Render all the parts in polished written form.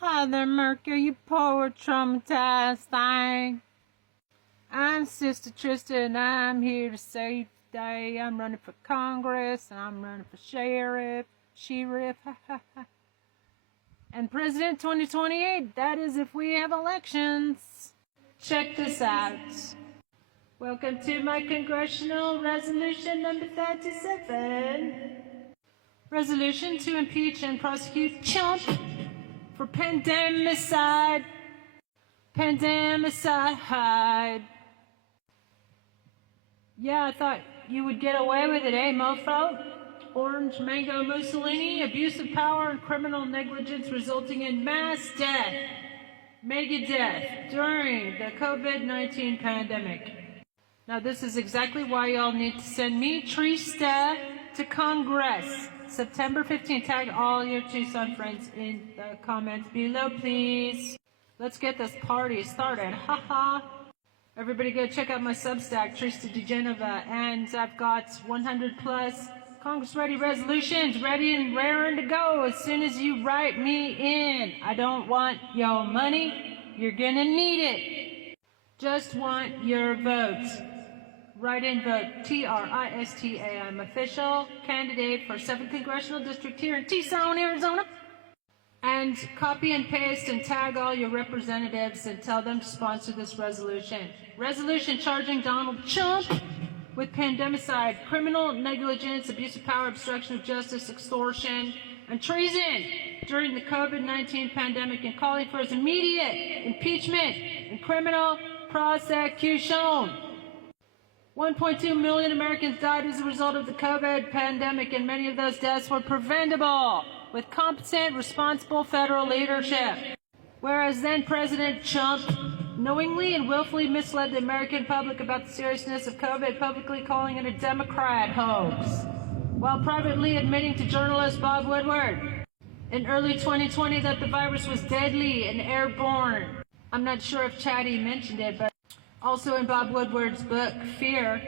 Hi there, Mercury, you poor traumatized thing. I'm Sister Trista, and I'm here to say today I'm running for Congress, and I'm running for sheriff, and President 2028. That is if we have elections. Check this out. Welcome to my congressional resolution number 37. Resolution to impeach and prosecute Chump for pandemicide. Yeah, I thought you would get away with it, eh, mofo? Orange Mango Mussolini, abuse of power and criminal negligence resulting in mass death, mega death, during the COVID-19 pandemic. Now this is exactly why y'all need to send me, Trista, to Congress. September 15th, tag all your Tucson friends in the comments below, please. Let's get this party started, haha. Everybody go check out my Substack, Trista DeGenova, and I've got 100 plus Congress-ready resolutions, ready and raring to go as soon as you write me in. I don't want your money, you're gonna need it. Just want your votes. Write-in vote, Trista. I'm official candidate for 7th Congressional District here in Tucson, Arizona. And copy and paste and tag all your representatives and tell them to sponsor this resolution. Resolution charging Donald Trump with pandemicide, criminal negligence, abuse of power, obstruction of justice, extortion, and treason during the COVID-19 pandemic, and calling for his immediate impeachment and criminal prosecution. 1.2 million Americans died as a result of the COVID pandemic, and many of those deaths were preventable with competent, responsible federal leadership. Whereas then President Trump knowingly and willfully misled the American public about the seriousness of COVID, publicly calling it a Democrat hoax, while privately admitting to journalist Bob Woodward in early 2020 that the virus was deadly and airborne. I'm not sure if Chatty mentioned it, but also in Bob Woodward's book, Fear,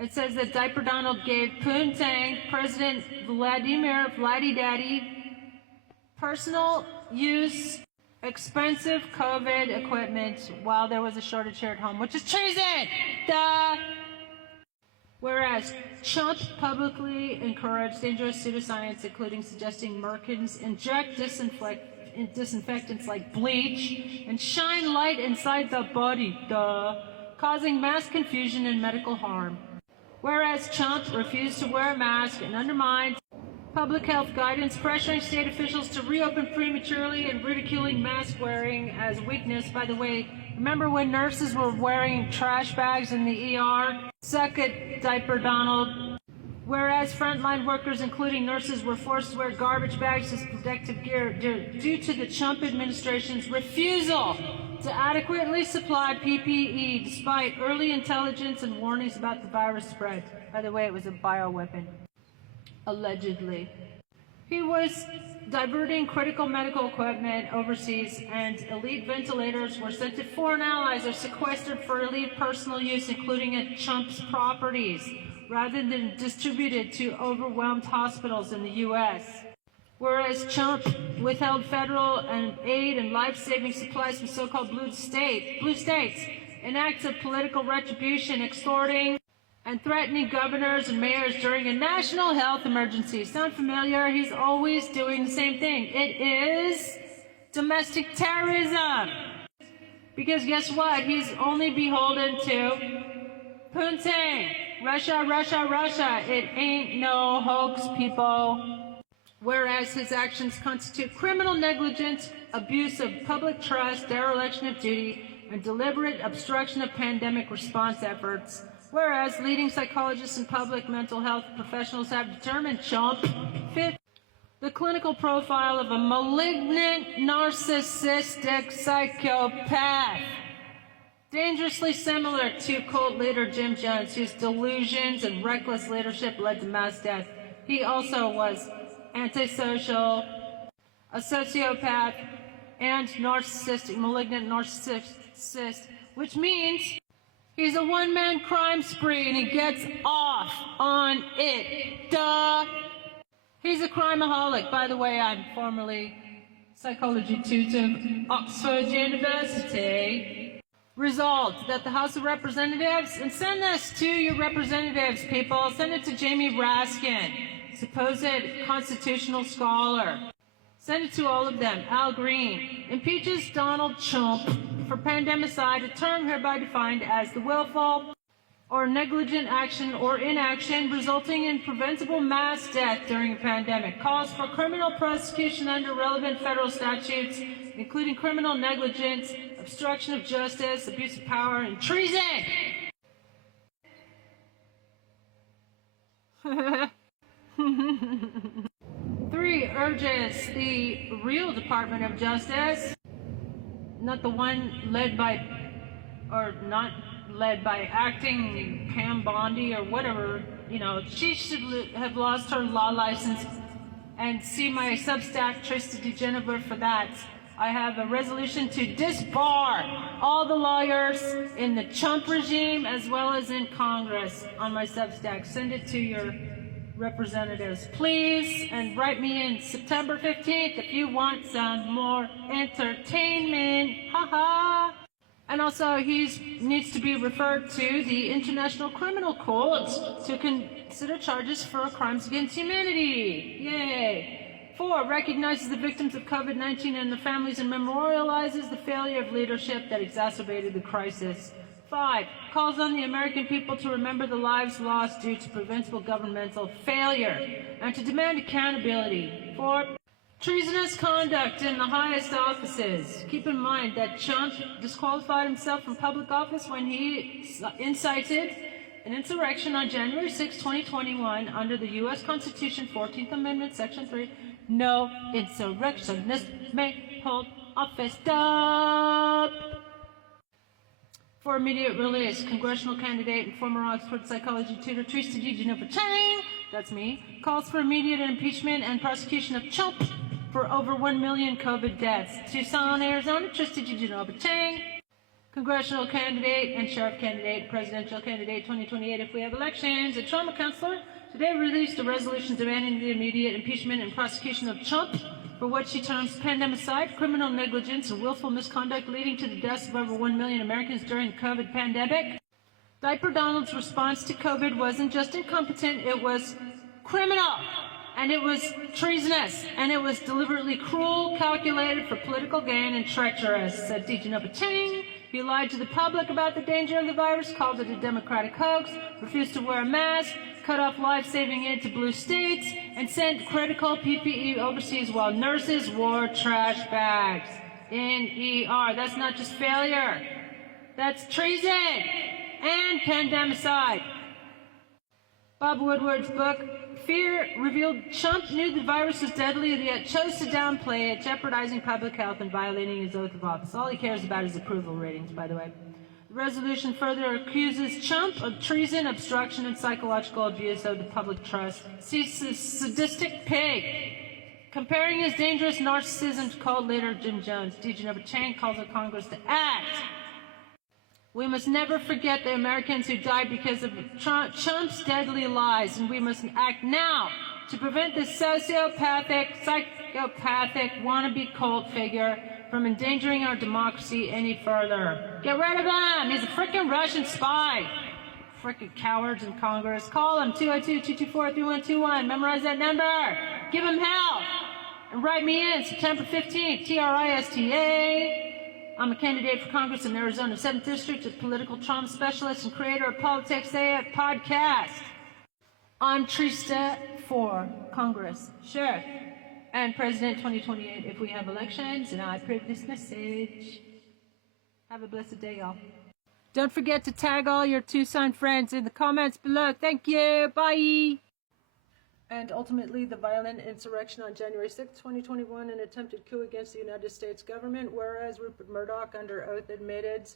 it says that Diaper Donald gave Poontang, President Vladimir Vladdy Daddy, personal use expensive COVID equipment while there was a shortage here at home, which is treason! Duh! Whereas Trump publicly encouraged dangerous pseudoscience, including suggesting Merkins inject disinfectants like bleach and shine light inside the body, causing mass confusion and medical harm. Whereas Trump refused to wear a mask and undermined public health guidance, pressuring state officials to reopen prematurely and ridiculing mask wearing as weakness. By the way, remember when nurses were wearing trash bags in the ER? Suck it, Diaper Donald. Whereas frontline workers, including nurses, were forced to wear garbage bags as protective gear due to the Trump administration's refusal to adequately supply PPE despite early intelligence and warnings about the virus spread. By the way, it was a bioweapon, allegedly. He was diverting critical medical equipment overseas, and elite ventilators were sent to foreign allies or sequestered for elite personal use, including at Trump's properties, rather than distributed to overwhelmed hospitals in the U.S. Whereas Trump withheld federal aid and life-saving supplies from so-called blue states in acts of political retribution, extorting and threatening governors and mayors during a national health emergency. Sound familiar? He's always doing the same thing. It is domestic terrorism. Because guess what? He's only beholden to Putin. Russia. It ain't no hoax, people. Whereas his actions constitute criminal negligence, abuse of public trust, dereliction of duty, and deliberate obstruction of pandemic response efforts. Whereas leading psychologists and public mental health professionals have determined Trump fit the clinical profile of a malignant, narcissistic psychopath, dangerously similar to cult leader Jim Jones, whose delusions and reckless leadership led to mass death. He also was antisocial, a sociopath, and malignant narcissist, which means he's a one-man crime spree and he gets off on it. Duh! He's a crimeaholic. By the way, I'm formerly Psychology Tutor of Oxford University. Resolved that the House of Representatives, and send this to your representatives, people, send it to Jamie Raskin, supposed constitutional scholar. Send it to all of them. Al Green impeaches Donald Trump for pandemicide, a term hereby defined as the willful or negligent action or inaction resulting in preventable mass death during a pandemic. Calls for criminal prosecution under relevant federal statutes, including criminal negligence, obstruction of justice, abuse of power, and treason. Three, urges the real Department of Justice, not the one led by, or not led by acting Pam Bondi or whatever, she should have lost her law license, and see my Substack, Trista DeGenever, for that. I have a resolution to disbar all the lawyers in the Trump regime as well as in Congress on my Substack. Send it to your representatives, please, and write me in September 15th if you want some more entertainment. Haha. And also, he needs to be referred to the International Criminal Court to consider charges for crimes against humanity. Yay. 4, recognizes the victims of COVID-19 and their families and memorializes the failure of leadership that exacerbated the crisis. 5, calls on the American people to remember the lives lost due to preventable governmental failure and to demand accountability. 4, treasonous conduct in the highest offices. Keep in mind that Trump disqualified himself from public office when he incited an insurrection on January 6, 2021 under the U.S. Constitution, 14th Amendment, Section 3. No insurrectionist may hold office. Stop! For immediate release, congressional candidate and former Oxford psychology tutor Trista DeGenever Chang, that's me, calls for immediate impeachment and prosecution of Trump for over 1 million COVID deaths. Tucson, Arizona, Trista DeGenever Chang, congressional candidate and sheriff candidate, presidential candidate 2028 if we have elections. A trauma counselor today released a resolution demanding the immediate impeachment and prosecution of Trump for what she terms pandemicide, criminal negligence, and willful misconduct leading to the deaths of over 1 million Americans during the COVID pandemic. Diaper Donald's response to COVID wasn't just incompetent, it was criminal, and it was treasonous, and it was deliberately cruel, calculated for political gain, and treacherous, said DeGenever Chang. He lied to the public about the danger of the virus, called it a Democratic hoax, refused to wear a mask, cut off life-saving aid to blue states, and sent critical PPE overseas while nurses wore trash bags in ER. That's not just failure. That's treason and pandemicide. Bob Woodward's book, Fear, revealed Trump knew the virus was deadly, yet chose to downplay it, jeopardizing public health and violating his oath of office. All he cares about is approval ratings, by the way. The resolution further accuses Trump of treason, obstruction, and psychological abuse of the public trust. He's a sadistic pig, comparing his dangerous narcissism to cult leader Jim Jones. DeGenever Chang calls on Congress to act. We must never forget the Americans who died because of Trump's deadly lies, and we must act now to prevent this psychopathic, wannabe cult figure from endangering our democracy any further. Get rid of him! He's a frickin' Russian spy! Frickin' cowards in Congress. Call him, 202-224-3121. Memorize that number! Give him hell! And write me in, September 15th, Trista. I'm a candidate for Congress in Arizona 7th District, a political trauma specialist and creator of Politics AF podcast. I'm Trista for Congress, Sheriff, and President 2028 if we have elections, and I approve this message. Have a blessed day, y'all. Don't forget to tag all your Tucson friends in the comments below. Thank you. Bye. And ultimately, the violent insurrection on January 6, 2021, an attempted coup against the United States government, whereas Rupert Murdoch, under oath, admitted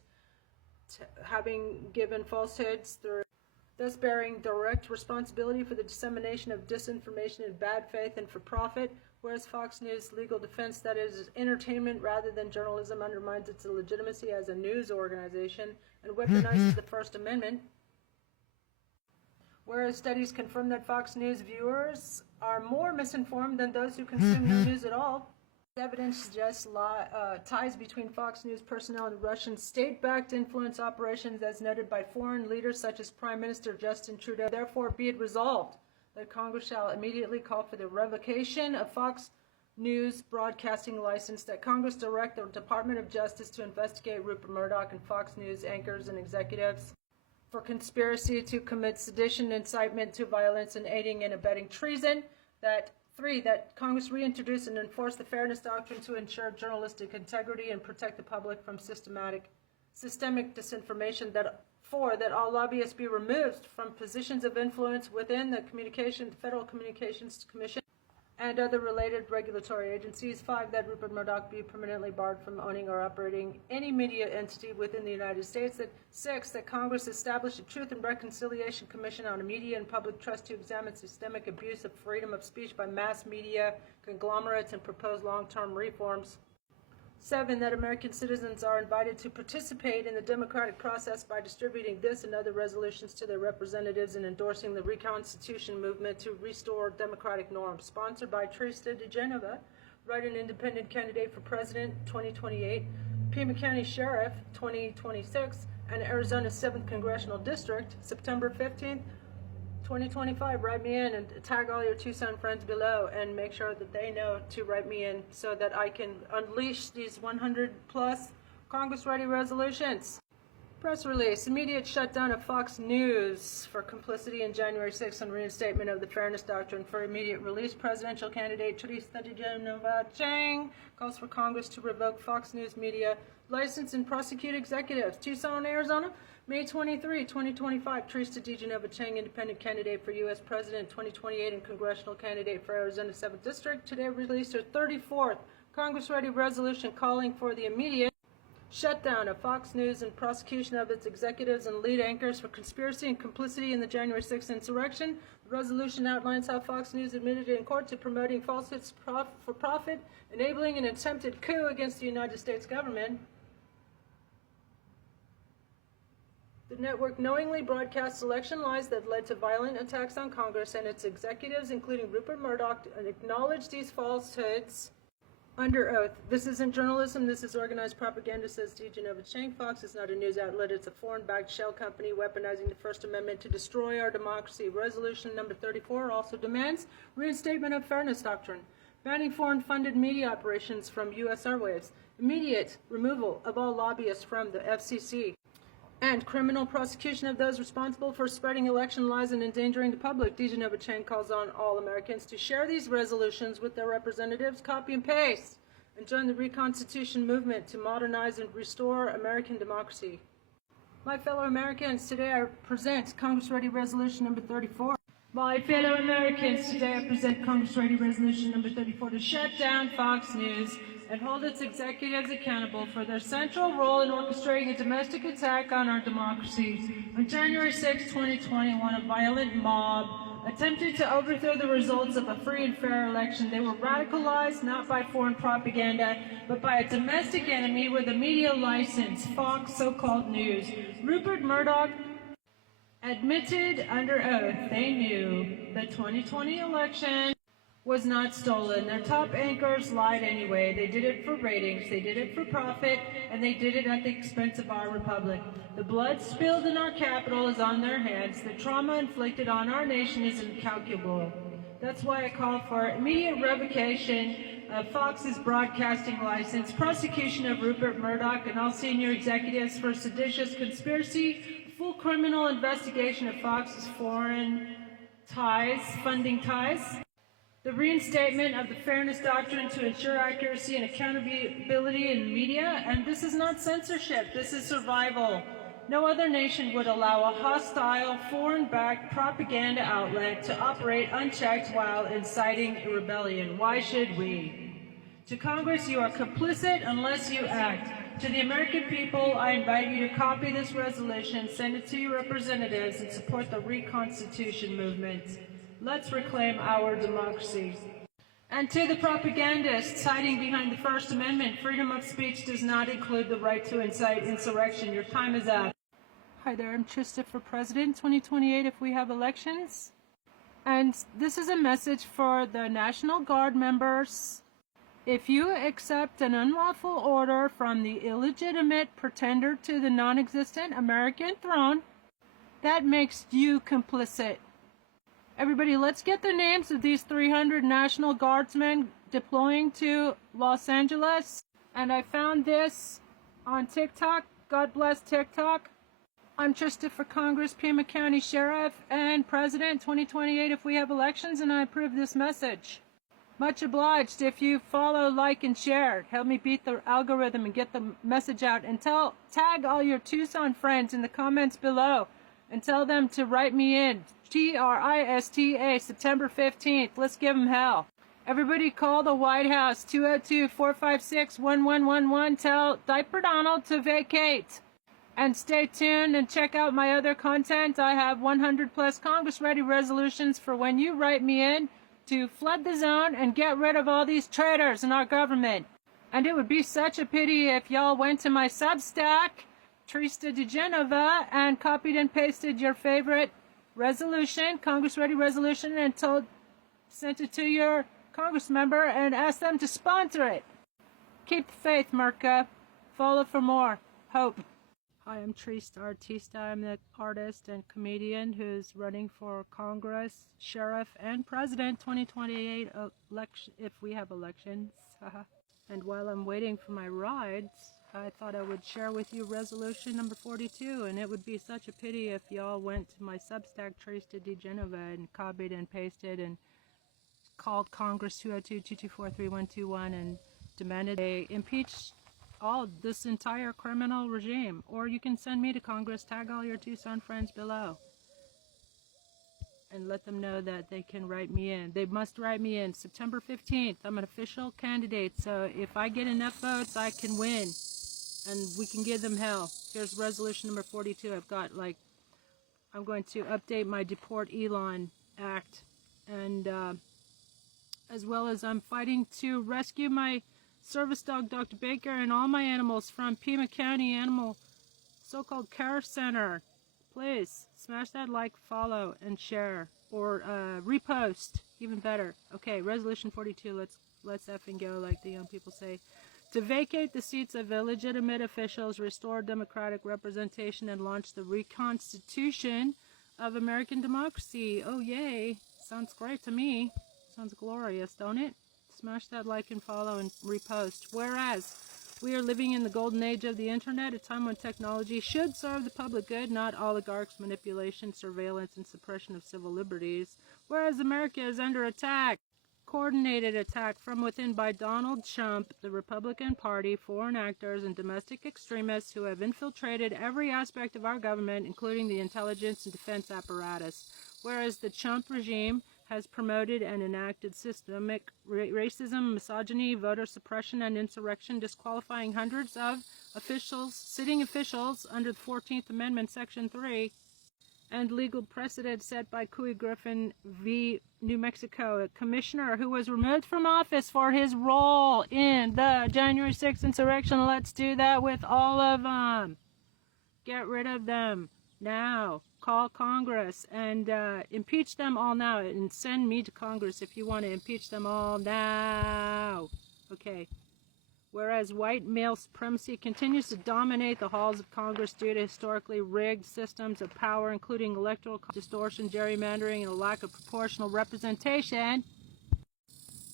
having given falsehoods, thus bearing direct responsibility for the dissemination of disinformation in bad faith and for profit, whereas Fox News' legal defense that it is entertainment rather than journalism undermines its legitimacy as a news organization and weaponizes the First Amendment. Whereas studies confirm that Fox News viewers are more misinformed than those who consume no news at all. Evidence suggests ties between Fox News personnel and Russian state-backed influence operations as noted by foreign leaders such as Prime Minister Justin Trudeau. Therefore, be it resolved that Congress shall immediately call for the revocation of Fox News broadcasting license, that Congress direct the Department of Justice to investigate Rupert Murdoch and Fox News anchors and executives for conspiracy to commit sedition, incitement to violence, and aiding and abetting treason. That Congress reintroduce and enforce the fairness doctrine to ensure journalistic integrity and protect the public from systemic disinformation. That all lobbyists be removed from positions of influence within the Federal Communications Commission and other related regulatory agencies. 5, that Rupert Murdoch be permanently barred from owning or operating any media entity within the United States. 6, that Congress establish a Truth and Reconciliation Commission on Media and Public Trust to examine systemic abuse of freedom of speech by mass media conglomerates and propose long-term reforms. 7, that American citizens are invited to participate in the democratic process by distributing this and other resolutions to their representatives and endorsing the Reconstitution movement to restore democratic norms. Sponsored by Trista DeGenova, Write-in Independent Candidate for President 2028, Pima County Sheriff 2026, and Arizona's 7th Congressional District, September 15th, 2025. Write me in and tag all your Tucson friends below and make sure that they know to write me in so that I can unleash these 100 plus Congress-ready resolutions. Press release: immediate shutdown of Fox News for complicity in January 6th and reinstatement of the fairness doctrine for immediate release. Presidential candidate Teresa DeGenova Chang calls for Congress to revoke Fox News media license and prosecute executives. Tucson, Arizona, May 23, 2025, Teresa DeGenova Chang, independent candidate for U.S. President 2028 and congressional candidate for Arizona 7th District, today released her 34th Congress-ready resolution calling for the immediate shutdown of Fox News and prosecution of its executives and lead anchors for conspiracy and complicity in the January 6th insurrection. The resolution outlines how Fox News admitted in court to promoting falsehoods for profit, enabling an attempted coup against the United States government. The network knowingly broadcasts election lies that led to violent attacks on Congress and its executives, including Rupert Murdoch, and acknowledged these falsehoods under oath. This isn't journalism, this is organized propaganda, says DeGenova Chang. Fox is not a news outlet, it's a foreign-backed shell company weaponizing the First Amendment to destroy our democracy. Resolution number 34 also demands reinstatement of fairness doctrine, banning foreign-funded media operations from U.S. airwaves, immediate removal of all lobbyists from the FCC, and criminal prosecution of those responsible for spreading election lies and endangering the public. DeGenova Chang calls on all Americans to share these resolutions with their representatives, copy and paste, and join the Reconstitution movement to modernize and restore American democracy. My fellow Americans, today I present Congress-ready resolution number 34. My fellow Americans, today I present Congress-ready resolution number 34 to shut down Fox News and hold its executives accountable for their central role in orchestrating a domestic attack on our democracy. On January 6, 2021, a violent mob attempted to overthrow the results of a free and fair election. They were radicalized not by foreign propaganda, but by a domestic enemy with a media license, Fox so-called News. Rupert Murdoch admitted under oath they knew the 2020 election was not stolen. Their top anchors lied anyway. They did it for ratings, they did it for profit, and they did it at the expense of our republic. The blood spilled in our capital is on their hands. The trauma inflicted on our nation is incalculable. That's why I call for immediate revocation of Fox's broadcasting license, prosecution of Rupert Murdoch and all senior executives for seditious conspiracy, full criminal investigation of Fox's foreign ties, funding ties, the reinstatement of the fairness doctrine to ensure accuracy and accountability in media. And this is not censorship, this is survival. No other nation would allow a hostile, foreign-backed propaganda outlet to operate unchecked while inciting a rebellion. Why should we? To Congress, you are complicit unless you act. To the American people, I invite you to copy this resolution, send it to your representatives, and support the Reconstitution movement. Let's reclaim our democracy. And to the propagandists hiding behind the First Amendment, freedom of speech does not include the right to incite insurrection. Your time is up. Hi there, I'm Trista for President 2028 if we have elections. And this is a message for the National Guard members If you accept an unlawful order from the illegitimate pretender to the non-existent American throne, that makes you complicit. Everybody, let's get the names of these 300 National Guardsmen deploying to Los Angeles. And I found this on TikTok. God bless TikTok. I'm Trista for Congress, Pima County Sheriff, and President 2028 if we have elections, and I approve this message. Much obliged if you follow, like, and share. Help me beat the algorithm and get the message out. And tag all your Tucson friends in the comments below and tell them to write me in. TRISTA, September 15th. Let's give them hell. Everybody call the White House, 202-456-1111. Tell Diaper Donald to vacate. And stay tuned and check out my other content. I have 100 plus Congress-ready resolutions for when you write me in to flood the zone and get rid of all these traitors in our government. And it would be such a pity if y'all went to my Substack, Trista DeGenova, and copied and pasted your favorite resolution, Congress-ready resolution, and sent it to your Congress member and asked them to sponsor it. Keep the faith, Merca. Follow for more. Hope. Hi, I'm Trista Artista. I'm the artist and comedian who's running for Congress, Sheriff, and President 2028 election, if we have elections. And while I'm waiting for my rides, I thought I would share with you resolution number 42, and it would be such a pity if y'all went to my Substack, Trista DeGenova, and copied and pasted and called Congress 202-224-3121 and demanded they impeach this entire criminal regime. Or you can send me to Congress, tag all your Tucson friends below, and let them know that they can write me in. They must write me in. September 15th, I'm an official candidate, so if I get enough votes, I can win, and we can give them hell. Here's resolution number 42. I'm going to update my Deport Elon Act, and as well as I'm fighting to rescue my service dog, Dr. Baker, and all my animals from Pima County Animal so-called Care Center. Please smash that like, follow, and share, or repost, even better. Okay, resolution 42. Let's effing go, like the young people say. To vacate the seats of illegitimate officials, restore democratic representation, and launch the reconstitution of American democracy. Oh yay! Sounds great to me. Sounds glorious, don't it? Smash that like and follow and repost. Whereas we are living in the golden age of the internet, a time when technology should serve the public good, not oligarchs' manipulation, surveillance, and suppression of civil liberties. Whereas America is under attack, coordinated attack from within by Donald Trump, the Republican Party, foreign actors, and domestic extremists who have infiltrated every aspect of our government, including the intelligence and defense apparatus. Whereas the Trump regime has promoted and enacted systemic racism, misogyny, voter suppression, and insurrection, disqualifying hundreds of sitting officials under the 14th Amendment, Section 3, and legal precedent set by Couey Griffin v. New Mexico, a commissioner who was removed from office for his role in the January 6th insurrection. Let's do that with all of them. Get rid of them now. Call Congress and impeach them all now, and send me to Congress if you want to impeach them all now. Okay. Whereas white male supremacy continues to dominate the halls of Congress due to historically rigged systems of power, including electoral distortion, gerrymandering, and a lack of proportional representation,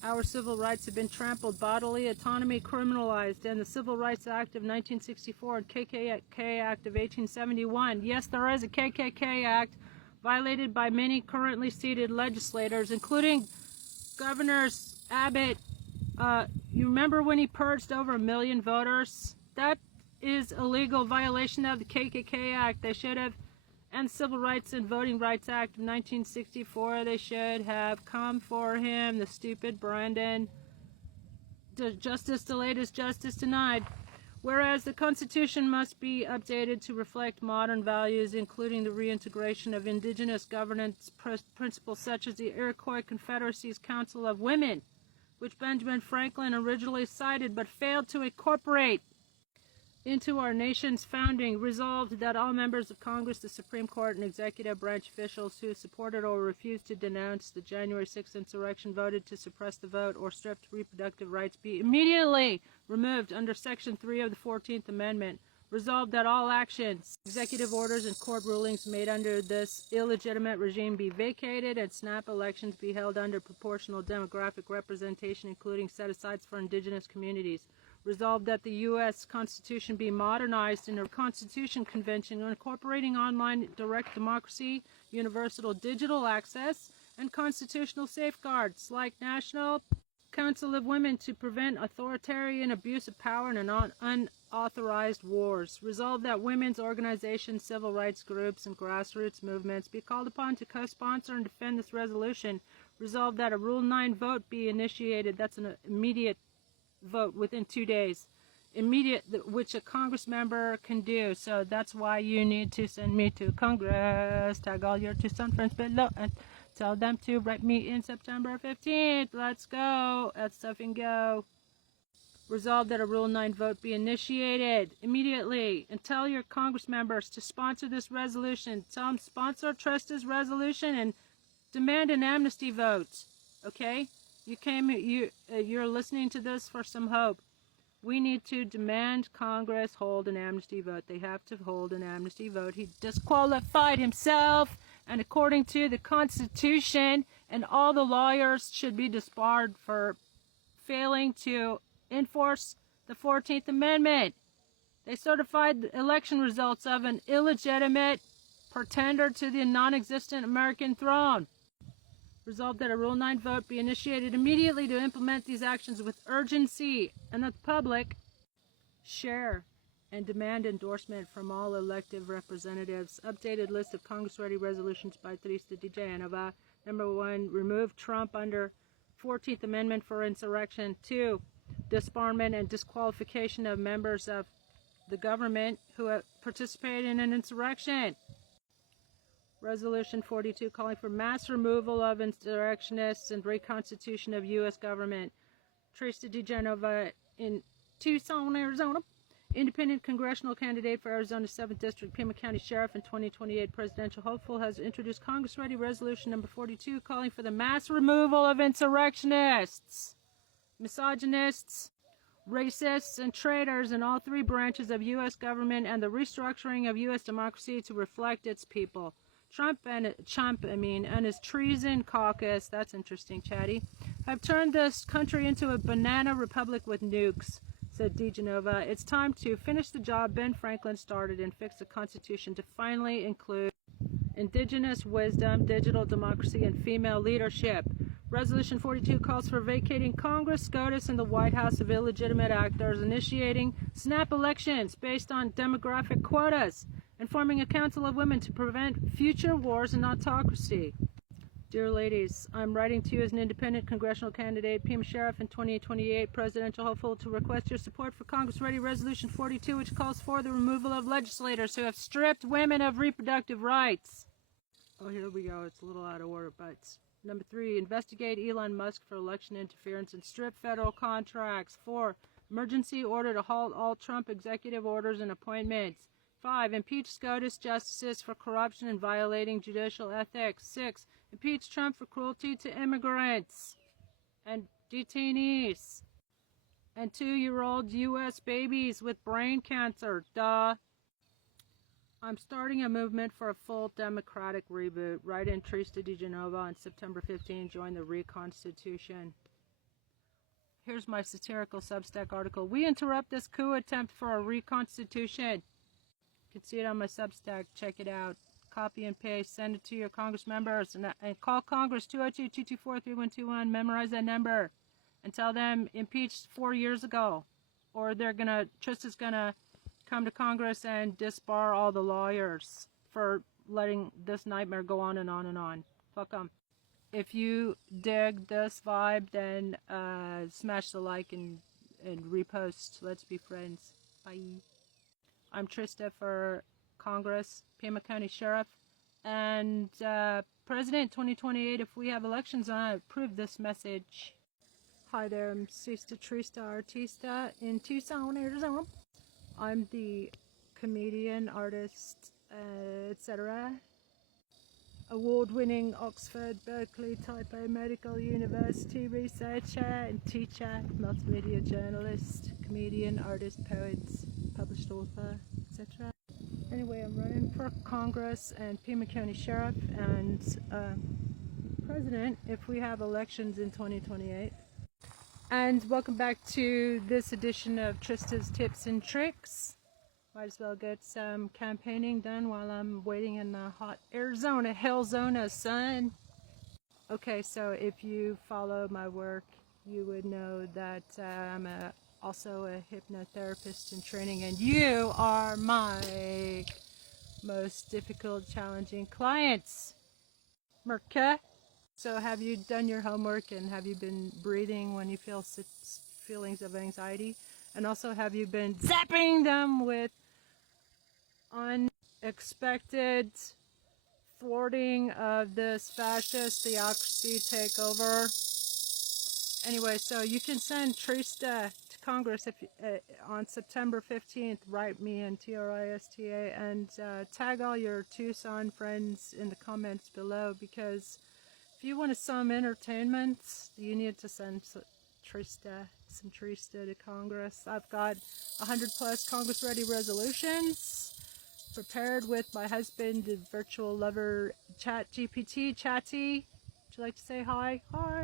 our civil rights have been trampled, bodily autonomy criminalized, and the Civil Rights Act of 1964 and KKK Act of 1871. Yes, there is a KKK Act violated by many currently seated legislators, including Governors Abbott. You remember when he purged over 1 million voters? That is a legal violation of the KKK Act. They should have, and Civil Rights and Voting Rights Act of 1964, they should have come for him, the stupid Brandon. Justice delayed is justice denied. Whereas the Constitution must be updated to reflect modern values, including the reintegration of indigenous governance principles such as the Iroquois Confederacy's Council of Women, which Benjamin Franklin originally cited but failed to incorporate. into our nation's founding. Resolved that all members of Congress, the Supreme Court, and executive branch officials who supported or refused to denounce the January 6th insurrection, voted to suppress the vote, or stripped reproductive rights be immediately removed under Section 3 of the 14th Amendment. Resolved that all actions, executive orders, and court rulings made under this illegitimate regime be vacated and snap elections be held under proportional demographic representation, including set-asides for indigenous communities. Resolved that the U.S. Constitution be modernized in a Constitution Convention incorporating online direct democracy, universal digital access, and constitutional safeguards like National Council of Women to prevent authoritarian abuse of power and unauthorized wars. Resolved that women's organizations, civil rights groups, and grassroots movements be called upon to co-sponsor and defend this resolution. Resolved that a Rule 9 vote be initiated. That's an immediate vote within 2 days. Immediate, which a Congress member can do. So that's why you need to send me to Congress. Tag all your Tucson friends below and tell them to write me in September 15th. Let's go. Let's stuffing go. Resolved that a Rule 9 vote be initiated immediately, and tell your Congress members to sponsor this resolution. Tell them sponsor, trust this resolution, and demand an amnesty vote. Okay? You're listening to this for some hope. We need to demand Congress hold an amnesty vote. They have to hold an amnesty vote. He disqualified himself, and according to the Constitution, and all the lawyers should be disbarred for failing to enforce the 14th Amendment. They certified the election results of an illegitimate pretender to the non-existent American throne. Resolved that a Rule 9 vote be initiated immediately to implement these actions with urgency, and that the public share and demand endorsement from all elected representatives. Updated list of Congress-ready resolutions by Trista D. Janova. Number 1, remove Trump under 14th Amendment for insurrection. 2, disbarment and disqualification of members of the government who have participated in an insurrection. Resolution 42, calling for mass removal of insurrectionists and reconstitution of U.S. government. Trista D. Janova in Tucson, Arizona. Independent congressional candidate for Arizona's 7th District, Pima County Sheriff, and 2028 presidential hopeful, has introduced Congress-ready resolution number 42, calling for the mass removal of insurrectionists, misogynists, racists, and traitors in all 3 branches of U.S. government, and the restructuring of U.S. democracy to reflect its people. Trump and his treason caucus, that's interesting, Chatty, have turned this country into a banana republic with nukes, said DeGenova. It's time to finish the job Ben Franklin started and fix the Constitution to finally include indigenous wisdom, digital democracy, and female leadership. Resolution 42 calls for vacating Congress, SCOTUS, and the White House of illegitimate actors, initiating snap elections based on demographic quotas, and forming a council of women to prevent future wars and autocracy. Dear ladies, I'm writing to you as an independent congressional candidate, Pima Sheriff, and 2028 presidential hopeful, to request your support for Congress-ready Resolution 42, which calls for the removal of legislators who have stripped women of reproductive rights. Oh, here we go. It's a little out of order, but... Number 3, investigate Elon Musk for election interference and strip federal contracts. 4, emergency order to halt all Trump executive orders and appointments. 5, impeach SCOTUS justices for corruption and violating judicial ethics. 6, impeach Trump for cruelty to immigrants and detainees and 2-year-old U.S. babies with brain cancer. Duh. I'm starting a movement for a full democratic reboot. Write in Trista DeGenova on September 15. Join the Reconstitution. Here's my satirical Substack article. We interrupt this coup attempt for a reconstitution. You can see it on my Substack. Check it out. Copy and paste. Send it to your Congress members. And call Congress 202-224-3121. Memorize that number. And tell them impeached 4 years ago. Or Trista's gonna come to Congress and disbar all the lawyers for letting this nightmare go on and on and on. Fuck them. If you dig this vibe, then smash the like and repost. Let's be friends. Bye. I'm Trista for Congress, Pima County Sheriff, and President 2028 if we have elections. I approve this message. Hi there, I'm Sister Trista Artista in Tucson, Arizona. I'm the comedian, artist, etc. Award-winning Oxford, Berkeley, Taipei Medical University researcher and teacher, multimedia journalist, comedian, artist, poet, published author, etc. Anyway, I'm running for Congress and Pima County Sheriff and President if we have elections in 2028. And welcome back to this edition of Trista's Tips and Tricks. Might as well get some campaigning done while I'm waiting in the hot Arizona, Hellzona sun. Okay, so if you follow my work, you would know that I'm also a hypnotherapist in training, and you are my most difficult, challenging clients. Merka. So have you done your homework, and have you been breathing when you feel feelings of anxiety? And also, have you been zapping them with unexpected thwarting of this fascist theocracy takeover? Anyway, so you can send Trista to Congress if on September 15th. Write me in Trista and tag all your Tucson friends in the comments below, because if you want some entertainment, you need to send Trista to Congress. I've got 100 plus Congress ready resolutions prepared with my husband, the virtual lover, ChatGPT, Chatty. Would you like to say hi? Hi.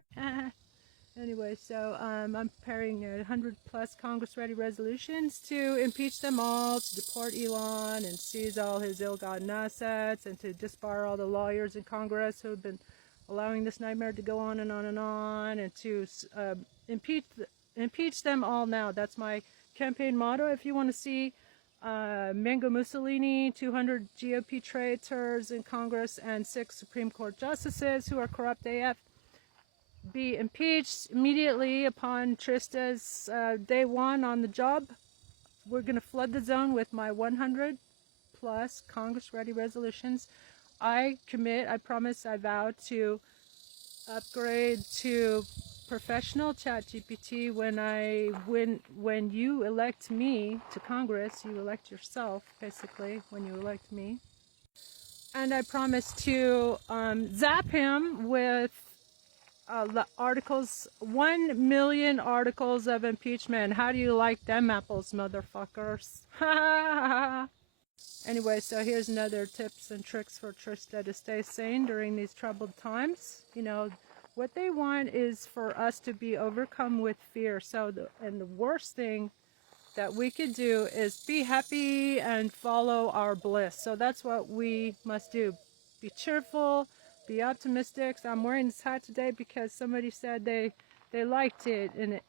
Anyway, so I'm preparing 100 plus Congress ready resolutions to impeach them all, to deport Elon and seize all his ill-gotten assets, and to disbar all the lawyers in Congress who have been allowing this nightmare to go on and on and on, and to impeach them all now. That's my campaign motto. If you want to see Mango Mussolini, 200 GOP traitors in Congress, and 6 Supreme Court justices who are corrupt AF be impeached immediately upon Trista's day one on the job, we're going to flood the zone with my 100 plus Congress ready resolutions. I promise, I vow to upgrade to professional ChatGPT when you elect me to Congress. You elect yourself, basically, when you elect me. And I promise to zap him with articles, 1 million articles of impeachment. How do you like them apples, motherfuckers? Anyway, so here's another tips and tricks for Trista to stay sane during these troubled times. You know, what they want is for us to be overcome with fear. So, the worst thing that we could do is be happy and follow our bliss. So that's what we must do. Be cheerful, be optimistic. So I'm wearing this hat today because somebody said they liked it, and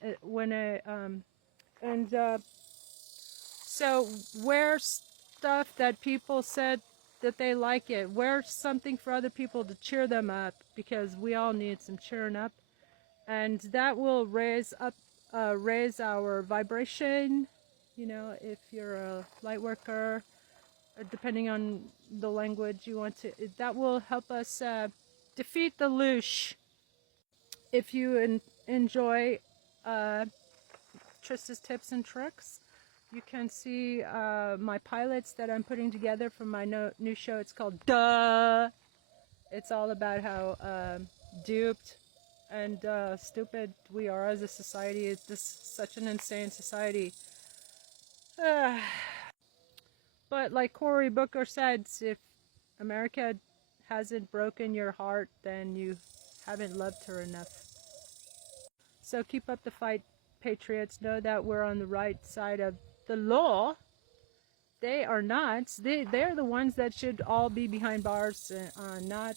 so wear stuff that people said that they like it. Wear something for other people to cheer them up, because we all need some cheering up, and that will raise our vibration. You know, if you're a light worker, depending on the language you want to, that will help us defeat the loosh. If you enjoy Trista's tips and tricks, you can see my pilots that I'm putting together for my new show. It's called Duh. It's all about how duped and stupid we are as a society. It's just such an insane society. But like Cory Booker said, if America hasn't broken your heart, then you haven't loved her enough. So keep up the fight, patriots. Know that we're on the right side of the law. They are not. They're the ones that should all be behind bars, not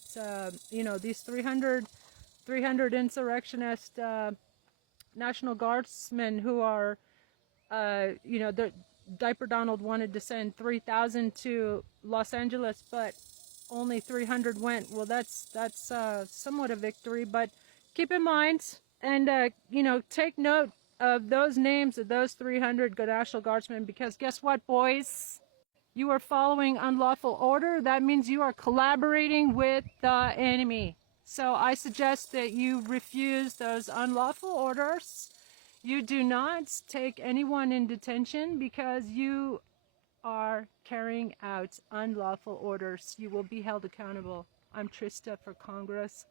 these 300 insurrectionist National Guardsmen who are the Diaper Donald wanted to send 3,000 to Los Angeles, but only 300 went. Well, that's somewhat a victory, but keep in mind and take note of those names of those 300 National Guardsmen, because guess what, boys? You are following unlawful order. That means you are collaborating with the enemy. So I suggest that you refuse those unlawful orders. You do not take anyone in detention because you are carrying out unlawful orders. You will be held accountable. I'm Trista for Congress,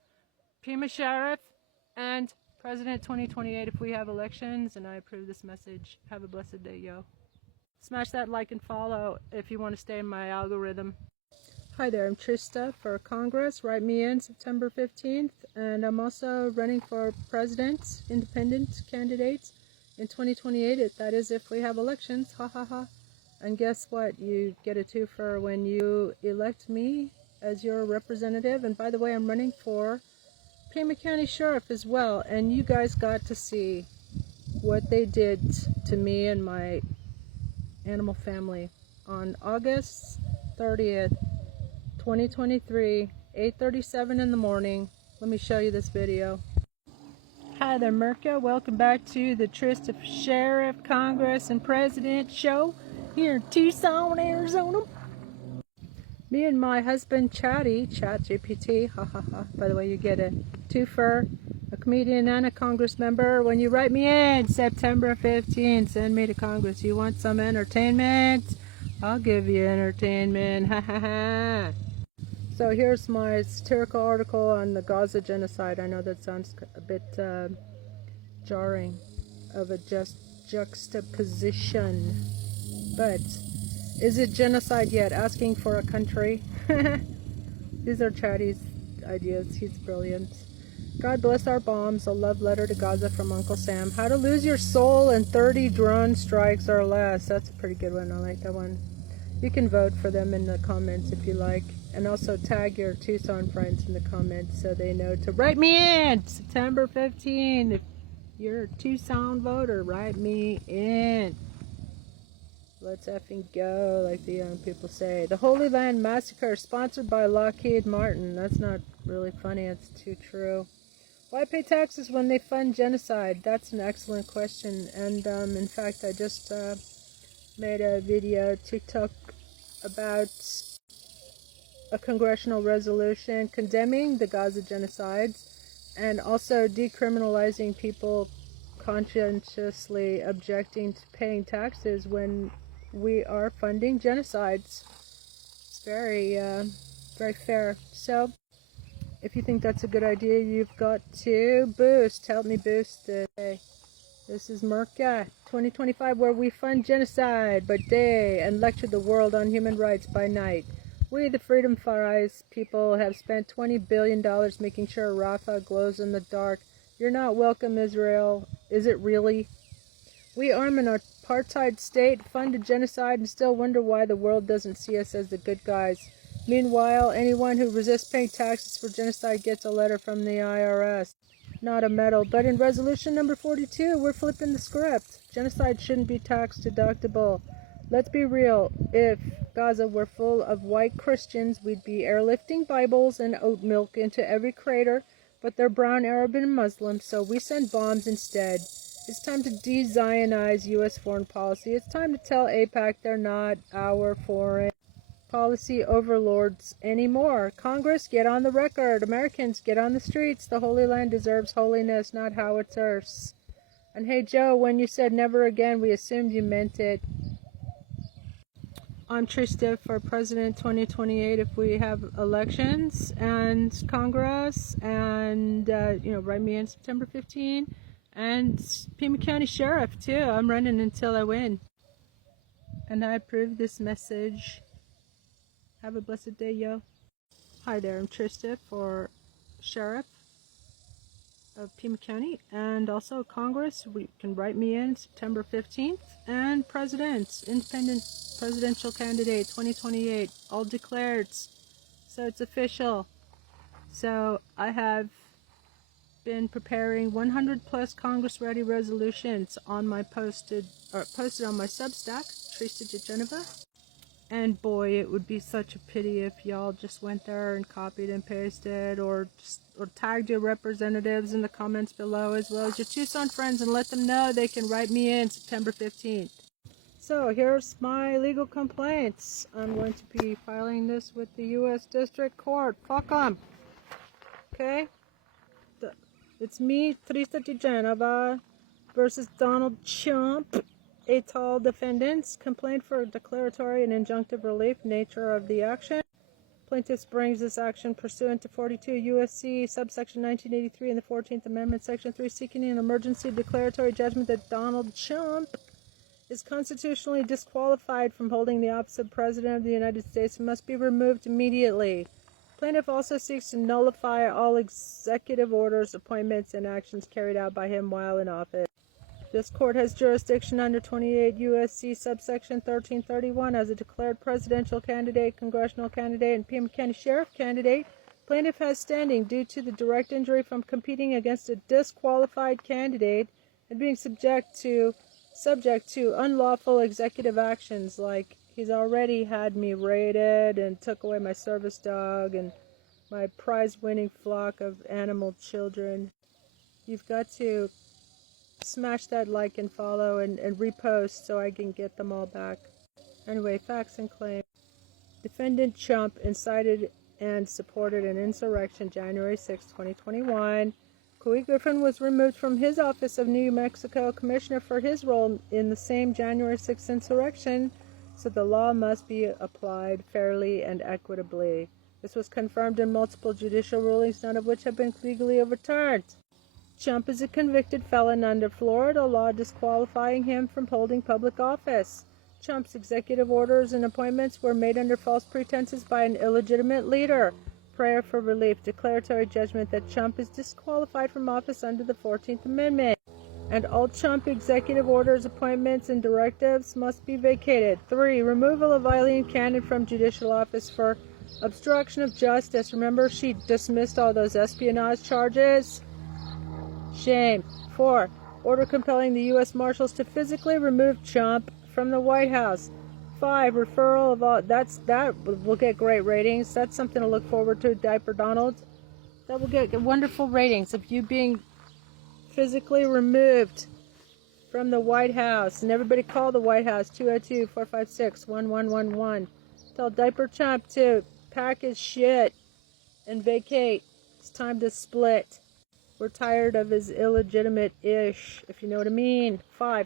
Pima Sheriff, and President 2028 if we have elections, and I approve this message. Have a blessed day, yo. Smash that like and follow if you want to stay in my algorithm. Hi there, I'm Trista for Congress. Write me in September 15th, and I'm also running for president, independent candidate in 2028. That is if we have elections, ha ha ha. And guess what? You get a twofer when you elect me as your representative. And by the way, I'm running for Pima County Sheriff as well. And you guys got to see what they did to me and my animal family on August 30th, 2023, 8:37 in the morning. Let me show you this video. Hi there, Merca. Welcome back to the Trista Sheriff, Congress, and President show here in Tucson, Arizona. Me and my husband, ChatGPT, ha ha ha. By the way, you get a twofer, a comedian and a Congress member when you write me in September 15th. Send me to Congress. You want some entertainment? I'll give you entertainment, ha ha ha. So here's my satirical article on the Gaza genocide. I know that sounds a bit jarring of a juxtaposition, but is it genocide yet? Asking for a country. These are Chatty's ideas. He's brilliant. God bless our bombs. A love letter to Gaza from Uncle Sam. How to lose your soul in 30 drone strikes or less. That's a pretty good one. I like that one. You can vote for them in the comments if you like. And also tag your Tucson friends in the comments so they know to write me in September 15th. If you're a Tucson voter, write me in. Let's effing go, like the young people say. The Holy Land Massacre, sponsored by Lockheed Martin. That's not really funny, it's too true. Why pay taxes when they fund genocide? That's an excellent question. And in fact, I just made a video, TikTok, about a congressional resolution condemning the Gaza genocides and also decriminalizing people conscientiously objecting to paying taxes when we are funding genocides. It's very, very fair. So, if you think that's a good idea, you've got to boost. Help me boost it. Okay. This is Merca 2025, where we fund genocide by day and lecture the world on human rights by night. We, the Freedom Fries people, have spent $20 billion making sure Rafah glows in the dark. You're not welcome, Israel. Is it really? We arm an apartheid state, fund a genocide, and still wonder why the world doesn't see us as the good guys. Meanwhile, anyone who resists paying taxes for genocide gets a letter from the IRS. Not a medal. But in resolution number 42, we're flipping the script. Genocide shouldn't be tax deductible. Let's be real. If Gaza were full of white Christians, we'd be airlifting Bibles and oat milk into every crater, but they're brown, Arab, and Muslim, so we send bombs instead. It's time to de-Zionize U.S. foreign policy. It's time to tell AIPAC they're not our foreign policy overlords anymore. Congress, get on the record. Americans, get on the streets. The Holy Land deserves holiness, not howitzers. And hey, Joe, when you said never again, we assumed you meant it. I'm Trista for President 2028 if we have elections and Congress, and write me in September 15, and Pima County Sheriff too. I'm running until I win, and I approve this message. Have a blessed day, yo. Hi there, I'm Trista for Sheriff of Pima County and also Congress. We can write me in September 15th, and President, independent presidential candidate 2028, all declared, so it's official. So I have been preparing 100 plus Congress ready resolutions on my posted on my Substack, Trista de Geneva. And boy, it would be such a pity if y'all just went there and copied and pasted, or tagged your representatives in the comments below, as well as your Tucson friends, and let them know they can write me in September 15th. So here's my legal complaints. I'm going to be filing this with the U.S. District Court. Fuck 'em. Okay? It's me, Trista de Geneva, versus Donald Trump. Et al. Defendants complained for declaratory and injunctive relief. Nature of the action. Plaintiffs brings this action pursuant to 42 U.S.C. subsection 1983 and the 14th Amendment, section 3, seeking an emergency declaratory judgment that Donald Trump is constitutionally disqualified from holding the office of President of the United States and must be removed immediately. Plaintiff also seeks to nullify all executive orders, appointments, and actions carried out by him while in office. This court has jurisdiction under 28 U.S.C. subsection 1331 as a declared presidential candidate, congressional candidate, and Pima County Sheriff candidate. Plaintiff has standing due to the direct injury from competing against a disqualified candidate and being subject to unlawful executive actions, like he's already had me raided and took away my service dog and my prize-winning flock of animal children. You've got to smash that like and follow and repost so I can get them all back. Anyway, facts and claims. Defendant Trump incited and supported an insurrection January 6, 2021. Couy Griffin was removed from his office of New Mexico commissioner for his role in the same January 6 insurrection, so the law must be applied fairly and equitably. This was confirmed in multiple judicial rulings, none of which have been legally overturned. Trump is a convicted felon under Florida law disqualifying him from holding public office. Trump's executive orders and appointments were made under false pretenses by an illegitimate leader. Prayer for relief. Declaratory judgment that Trump is disqualified from office under the 14th Amendment. And all Trump executive orders, appointments, and directives must be vacated. 3. Removal of Eileen Cannon from judicial office for obstruction of justice. Remember, she dismissed all those espionage charges? Shame. 4. Order compelling the U.S. Marshals to physically remove Trump from the White House. 5. Referral of all... That will get great ratings. That's something to look forward to, Diaper Donald. That will get wonderful ratings of you being physically removed from the White House. And everybody call the White House, 202-456-1111. Tell Diaper Trump to pack his shit and vacate. It's time to split. We're tired of his illegitimate-ish, if you know what I mean. 5.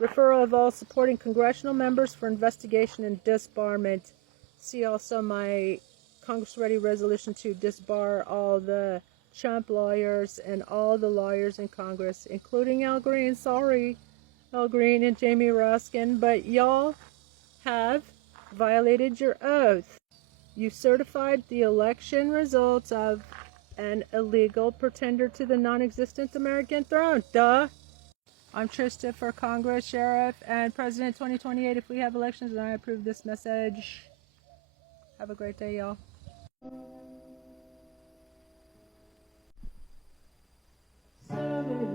Referral of all supporting congressional members for investigation and disbarment. See also my Congress-ready resolution to disbar all the Trump lawyers and all the lawyers in Congress, including Al Green. Sorry, Al Green and Jamie Raskin, but y'all have violated your oath. You certified the election results of an illegal pretender to the non-existent American throne. Duh. I'm Trista for Congress, Sheriff, and President 2028 if we have elections, and I approve this message. Have a great day, y'all. Seven.